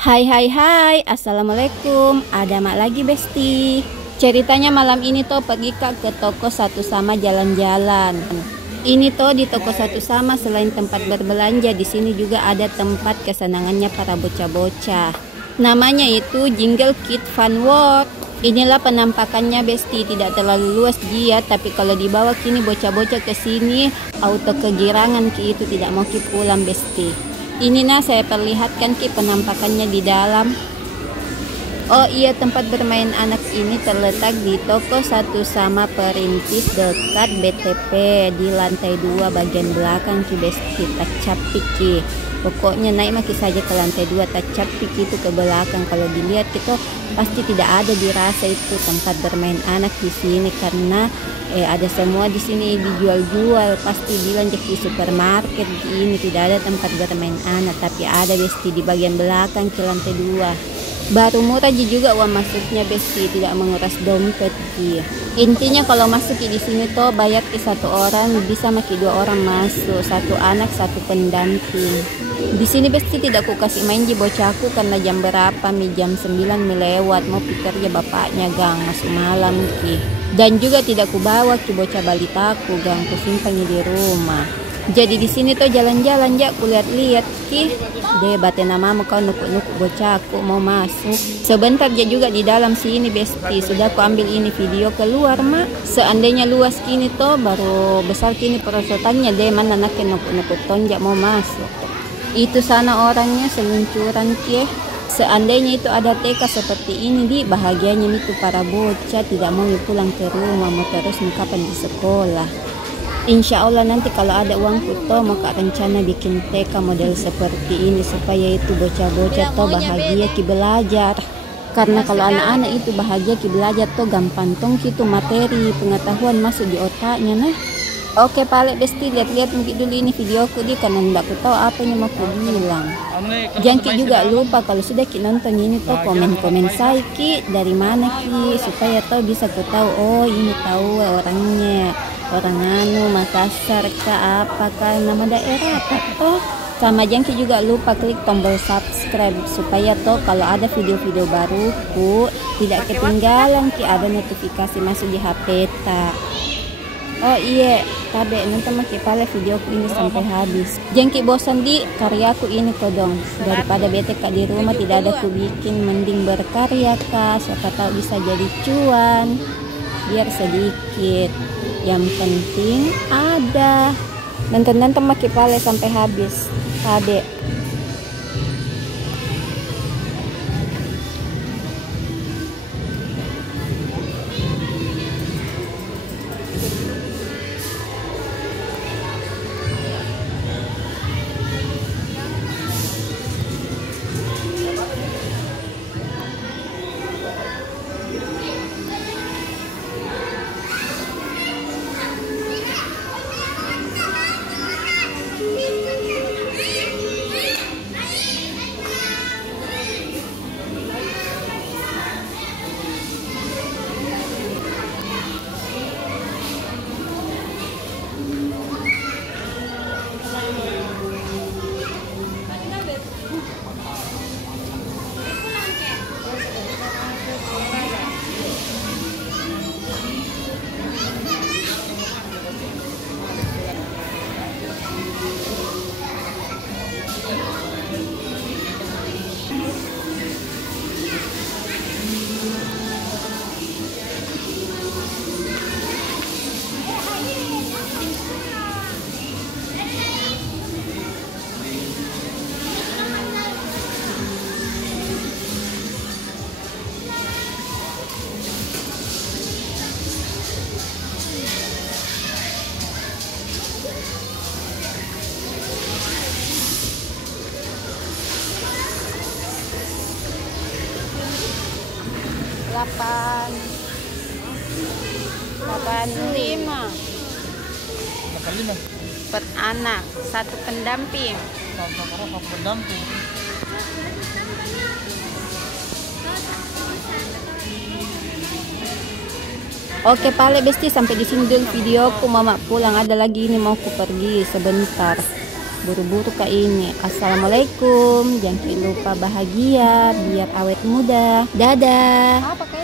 Hai hai hai, assalamualaikum. Ada mak lagi Besti. Ceritanya malam ini tuh pergi ke toko Satu Sama jalan-jalan. Ini tuh di toko Satu Sama selain tempat berbelanja, di sini juga ada tempat kesenangannya para bocah-bocah. Namanya itu Jingle Kid Fun World. Inilah penampakannya Besti, tidak terlalu luas dia, tapi kalau dibawa kini bocah-bocah ke sini auto kegirangan ki itu tidak mau ki pulang Besti. Ini nah saya perlihatkan ki penampakannya di dalam. Oh iya, tempat bermain anak ini terletak di toko Satu Sama Perintis dekat BTP di lantai 2 bagian belakang ki Besti. Tacapik ki. Pokoknya naik maki saja ke lantai 2, tacapik itu ke belakang. Kalau dilihat itu pasti tidak ada dirasa itu tempat bermain anak di sini karena ada semua di sini dijual-jual. Pasti bilang di supermarket ini tidak ada tempat bermain anak, tapi ada Besti di bagian belakang ke lantai 2. Baru murah juga uang masuknya Besti, tidak menguras dompet ki. Intinya kalau masuk di sini tuh bayar ke satu orang, bisa maki 2 orang masuk, satu anak satu pendamping. Di sini Besti tidak ku kasih main di bocahku karena jam berapa mi, jam 9 mi lewat mau pikir ya bapaknya gang masuk malam ki. Dan juga tidak ku bawa ki bocah balitaku gang, ku simpan di rumah. Jadi di sini tuh jalan-jalan ya, ku lihat-lihat ki. Debate namamu kau nukuk-nukuk bocahku mau masuk. Sebentar aja juga di dalam sini Besti. Sudah ku ambil ini video keluar mak. Seandainya luas kini tuh baru besar kini perosotannya deh, mana anaknya nukuk-nukuk tonjak mau masuk. Itu sana orangnya seluncuran ki. Seandainya itu ada TK seperti ini di bahagianya itu para bocah tidak mau pulang ke rumah, mau terus kapan di sekolah. Insya Allah nanti kalau ada uang kuto mau kak rencana bikin TK model seperti ini supaya itu bocah-bocah tuh bahagia ki belajar. Karena kalau anak-anak itu bahagia ki belajar tuh gampang tong gitu materi pengetahuan masuk di otaknya nah. Oke Palek Besti, lihat-lihat mungkin dulu ini videoku di karena tidak ku tahu apa yang mau ku bilang. Jangan ki juga lupa kalau sudah ki nonton ini tuh komen-komen saya ki dari mana ki supaya tuh bisa ku tahu oh ini tahu orangnya. Orang anu Makassar kah apakah nama daerah apa toh. Sama jangan juga lupa klik tombol subscribe supaya toh kalau ada video-video baru ku tidak ketinggalan ki ada notifikasi masuk di HP ta. Oh iya, tabe nonton maki pale videoku ini sampai habis. Jangan ki bosan di karyaku ini kodong. Daripada bete kak di rumah tidak ada ku bikin, mending berkarya kak. Siapa tahu bisa jadi cuan. Biar sedikit. Yang penting ada. Nonton maki pale sampai habis. Tabe. Delapan 85 per anak, satu pendamping. Oke Pale Besti, sampai di sini dulu videoku. Mama pulang, ada lagi ini mau ku pergi sebentar. buru-buru ke ini. Assalamualaikum, jangan lupa bahagia biar awet muda. Dadah.